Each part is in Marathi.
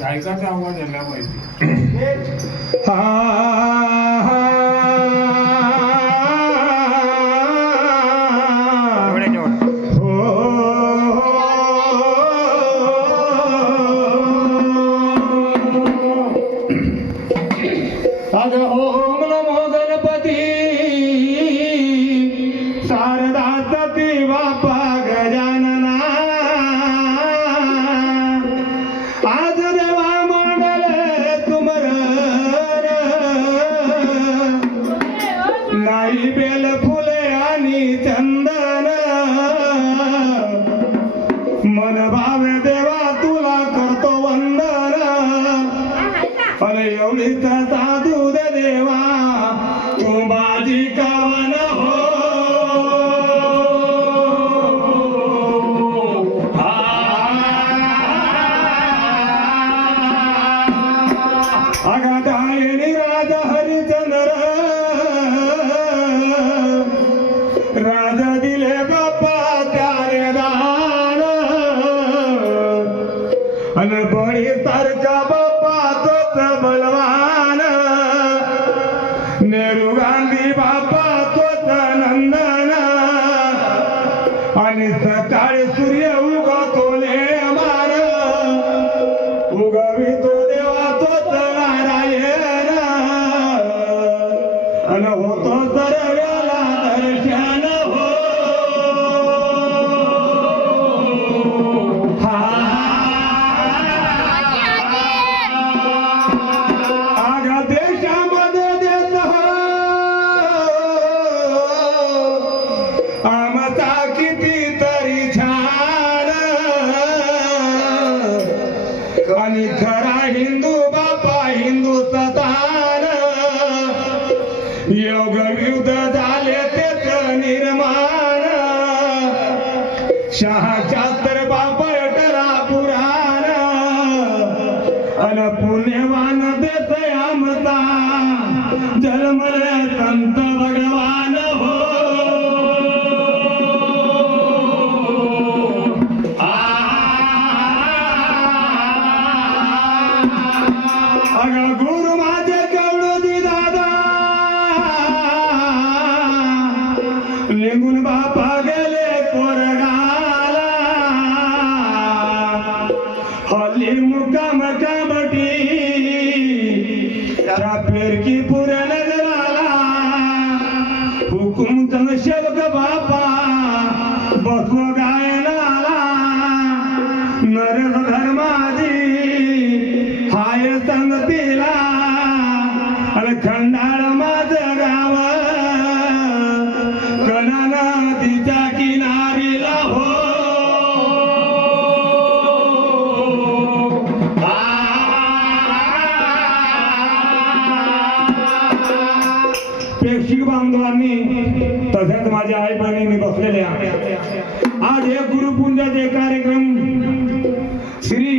गायकाचा आवाज यायला पाहिजे. ओम नमो गणपती शारदा सती बापा गजानना आज देवा मंडल तुमर नाही बेल फुले आणि चंदन मन भावे देवा तुला करतो वंदन अरे एवढीच साधू दे देवा तू माझी कावन हो अगाधायनी राजा हरिचंद्र राजा दिले बाप्पा त्यारे दान अन बळी सारखा बाप्पा तोच बलवान नेहरू गांधी बाप्पा तोच नंदन आणि सकाळी सूर्य उगवतोले मार उगवितो देवा तोच नारायण अन होतो सर्वाला दर्शन हो आगा देशामध्ये देत आमचा कितीतरी छान आणि खरा हिंदू बापा हिंदुस्तान योग युद्ध झाले तेच निर्माण शहाशास्त्र बापा टरा पुराण अन पुण्यवान देश आमचा जन्मले संत भगवान हो अगं गुरु माझे कवडोजी दादा निघून बापा गेले कोरगाला हल्ली मुकाम कामटी त्या फिरकी पुऱ्या नगराला हुकुम शेवक बापा बसव गायनाला नरक धर्माजी हाय संगतीला आणि खंडाळ माझं गाव कणा नदीच्या किनारीला हो प्रेक्षक बांधवांनी तसेच माझ्या आई बहिणींनी बसलेल्या आज एक गुरुपूंजाचे कार्यक्रम श्री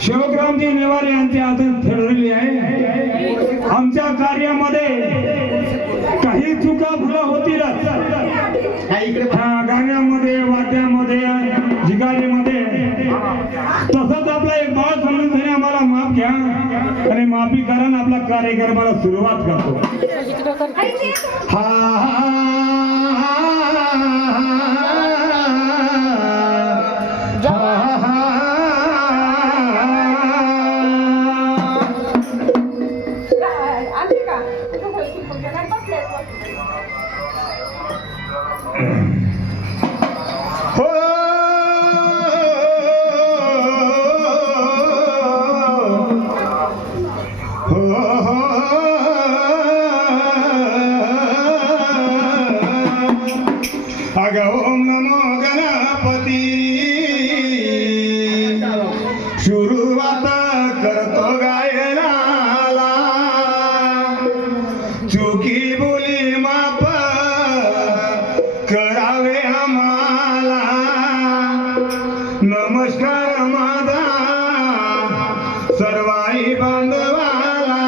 शिवग्रामजी नेवाले यांची अजून ठरलेली आहे. आमच्या कार्यामध्ये काही चुका भुला होतीलच गाण्यामध्ये वाद्यामध्ये जिगारीमध्ये तसंच आपला एक बाळ समजून आम्हाला माफ घ्या आणि माफी करा आपला कार्यक्रमाला सुरुवात करतो. चुकी बोली माप करावे आम्हाला नमस्कार माझा सर्वाई बांधवाला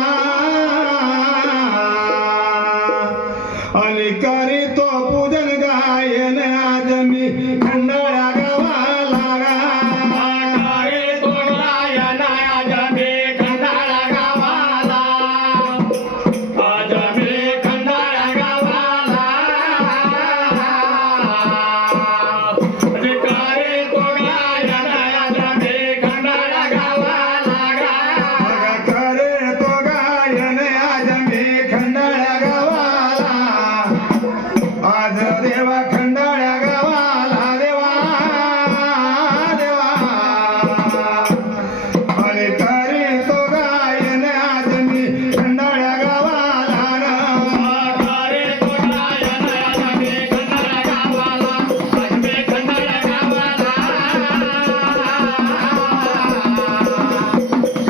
आणि करीतो पूजन गायन आज मी खंडाळा गावाला करीतो गायन आज मी खंडाळा गावाला आज मी खंडाळा गावाला करीतो गायन आज मी खंडाळा गावाला करे तो गायन आज मी खंडाळा गावाला आज देवा खंडाळा गावाला देवा देवा आणि करे तो गायन आज मी खंडाळा गावाला करीतो गायन आज मी खंडाळा गावाला आज मी खंडाळा गावाला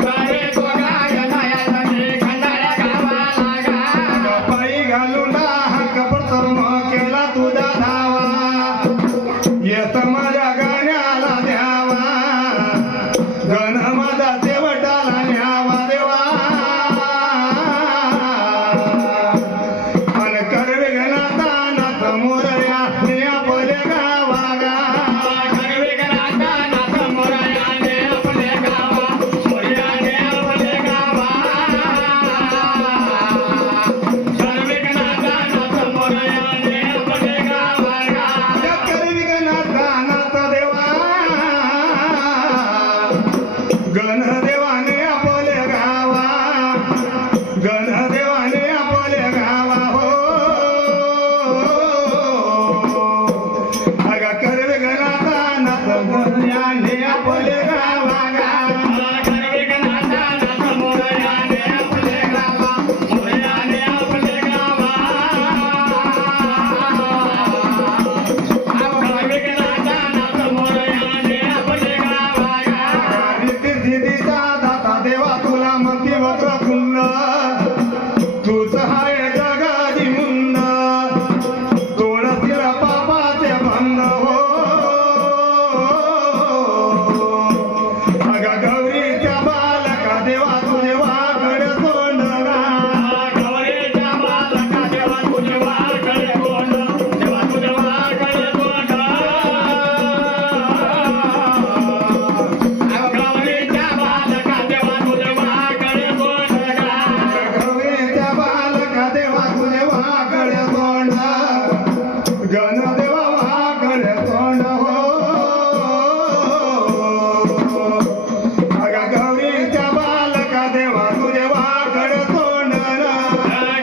करीतो गायन आज मी खंडाळा गावाला पायी घालून हाक पडतो मग केला तुझा धावा येत माझ्या गाण्याला द्यावा गण माझा देवटाला न्यावा देवा अन करवे गणाता नाथ मोरया आपले गावा गा करवे गणाता नाथ मोरयाने आपले गावा मोरयाने आपले गावा करवे गणाता नाथ मोरयाने आपले गावा करवी गणाता नाथ देवा गण देवाने आपले गावा गण देवाने आपले गावा हो अगा करवे गणाता नाथ गण्याने आपले गावा गा करवे गणाता नाथ मोरयाने आपले गावा मोरयाने आपले गावा करवे गणाता नाथ मोरयाने आपले गावा सिद्धीचा दाता देवा तुला मंती वक्र कुंड तूच हाय जगादी मुंड तोडतील पापाचे बंध हो अगा गौरीच्या बालका देवा तुझे वाकड तोंड गा गौरीच्या बालका देवा तुझे वाकडे तोंड देवा तुझे वाकडे तोंड गौरीच्या बालका देवा तुझे वाकडे तोंड गौरीच्या बालका देवा तुझे वाकड तोंड गण देवा वाकड तोंड हो अगा गौरीच्या बालका देवा तुझे वाकड तोंड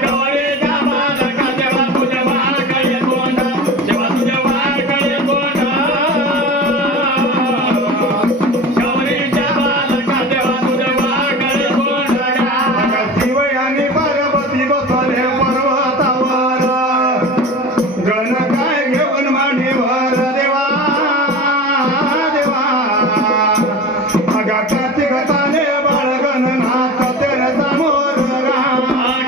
गौरीच्या बालका देवा तुझे वाकडे तोंड देवा तुझे वाकडे तोंड गौरीच्या बालका देवा तुझे वाकडे तोंड शिव आणि पार्वती बसले पर्वतावर गण काय घेऊन मांडीवर देवा देवा अगा कार्तिकताने बाळगण नाथ तेरे समोर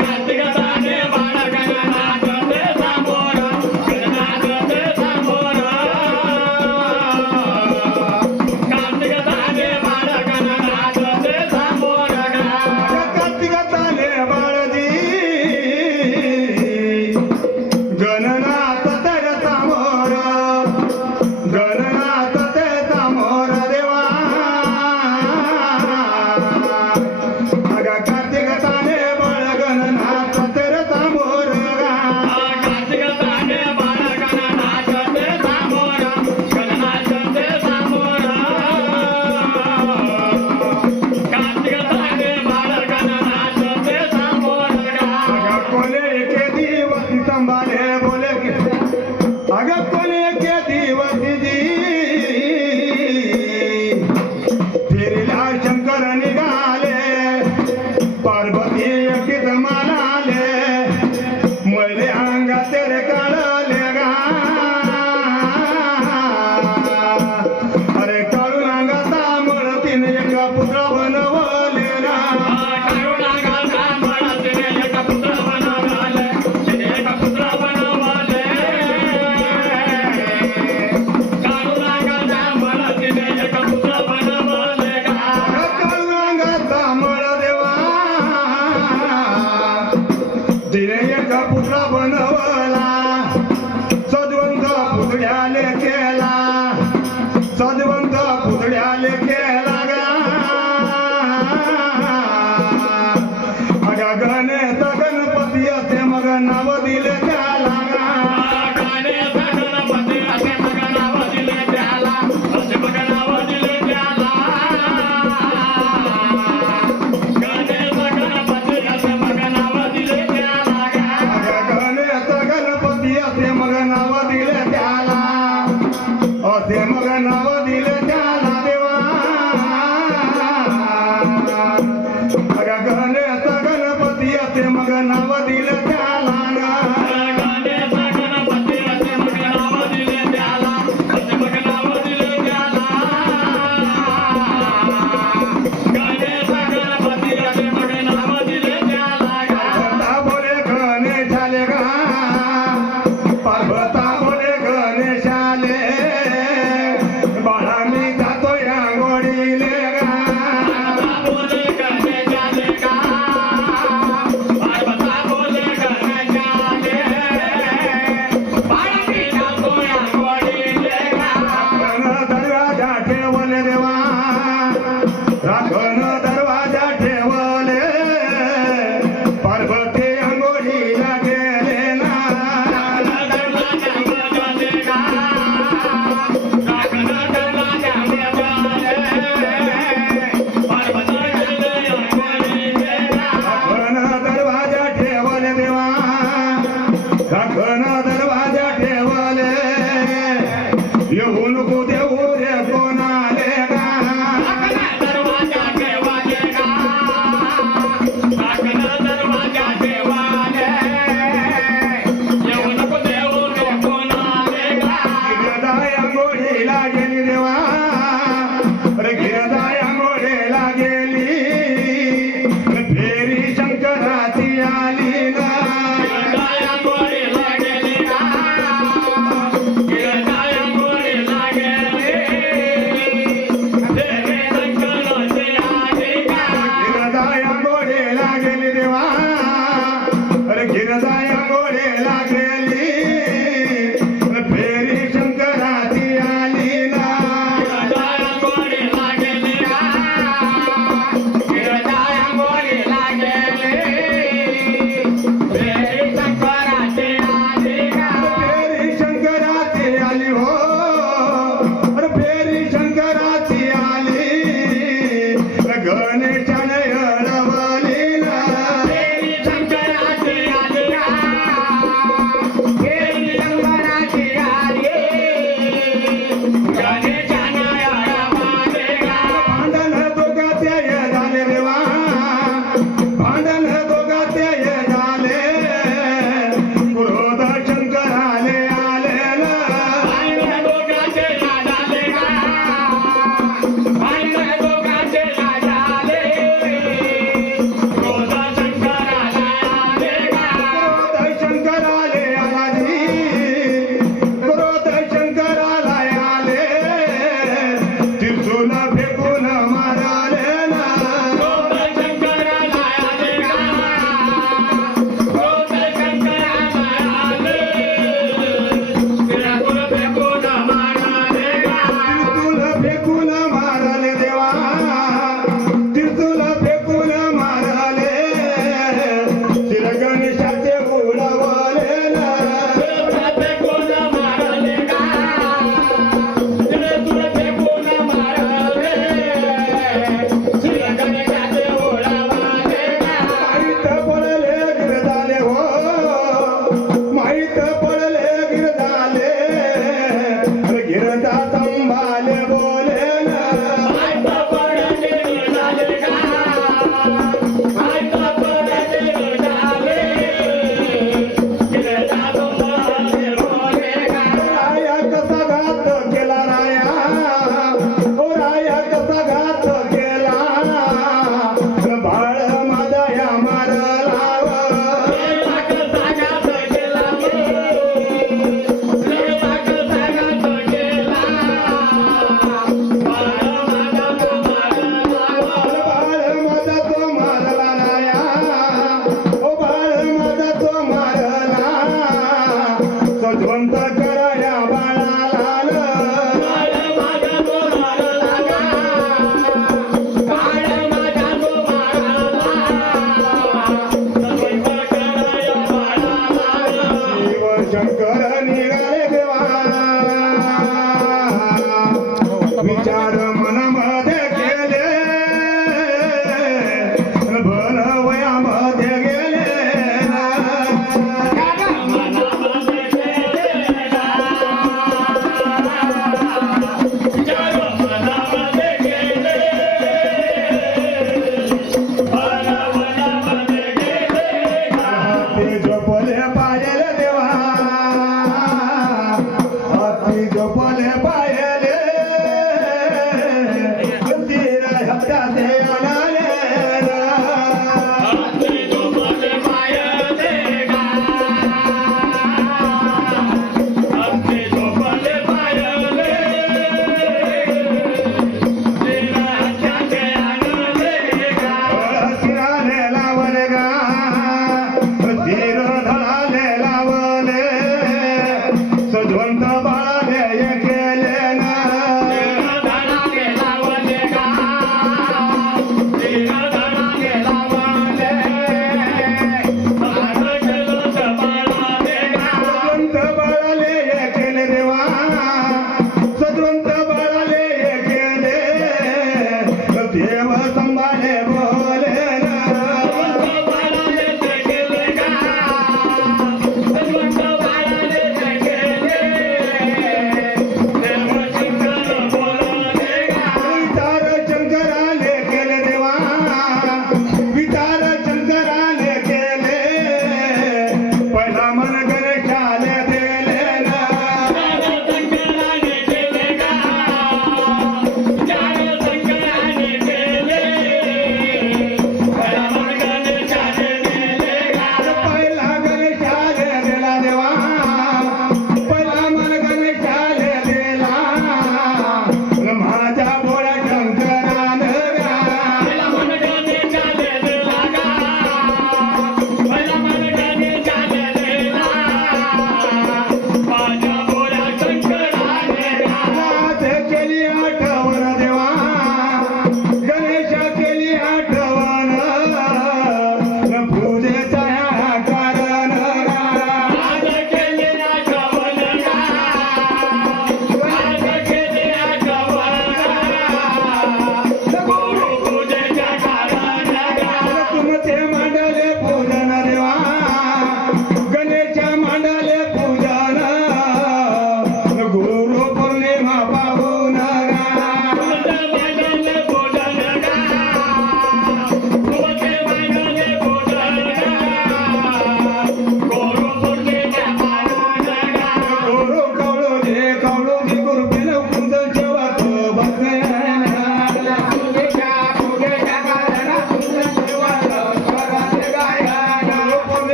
कार्तिकताने बाळगणनाथ ते समोर गणनाथ ते समोर कार्तिकताने बाळगणनाथ ते समोर कार्तिकताने बाळजी गणनाथ तेरे समोर गणनाथ ते समोर देवा अगा कार्तिकताने बाळगणनाथ तेरे समोर कार्तिकताने बाळगणनाथ ते समोर गणनाथ ते समोर कार्तिकताने बाळगणनाथ ते समोर अगा कोले के दिवसी संभाले बोले की अगा कोले के दिवसी जी फिरला शंकर निघाले पार्वती एकीत मानाले मले अंगा तेरे काढले गा अरे काढून अंगाता मळतीन एका पुतळा बनवले ना करुणागाता म्हणते एक पुत्र बनवले तिने एक पुतळा बनवला सजवंत पुतळ्याले केला सजवंत पुतळ्याले केला गा गणेश गणपती असे मग नाव दिले त्याला गणेश गणपती असे मग नाव दिले त्याला असे मग नाव दिले त्याला गणेश गणपती असे मग नाव दिले त्याला गणेश गणपती असे मग नाव दिले त्याला असे मग नाव दिले त्याला देवा गणेश गणपती असे मग नाव दिले त्याला गणेश गणपती असे मग नाव दिले त्याला असे मग नाव दिले त्याला गणेश गणपती असे मग नाव दिले त्याला पार्वता बोले गणेशाले गा पार्वता बोले गणेशाले बाळा मी जातोय आंघोळीले गा बोले गणेशाले का पार्वता बोले गणेशाले बाळा मी जातोय आंघोळीले का दरवाजा ठेवले देवा राखण दरवाजा ठेवले पार्वती आंघोळीला गेले ना राखण दरवाजा ठेवले देवा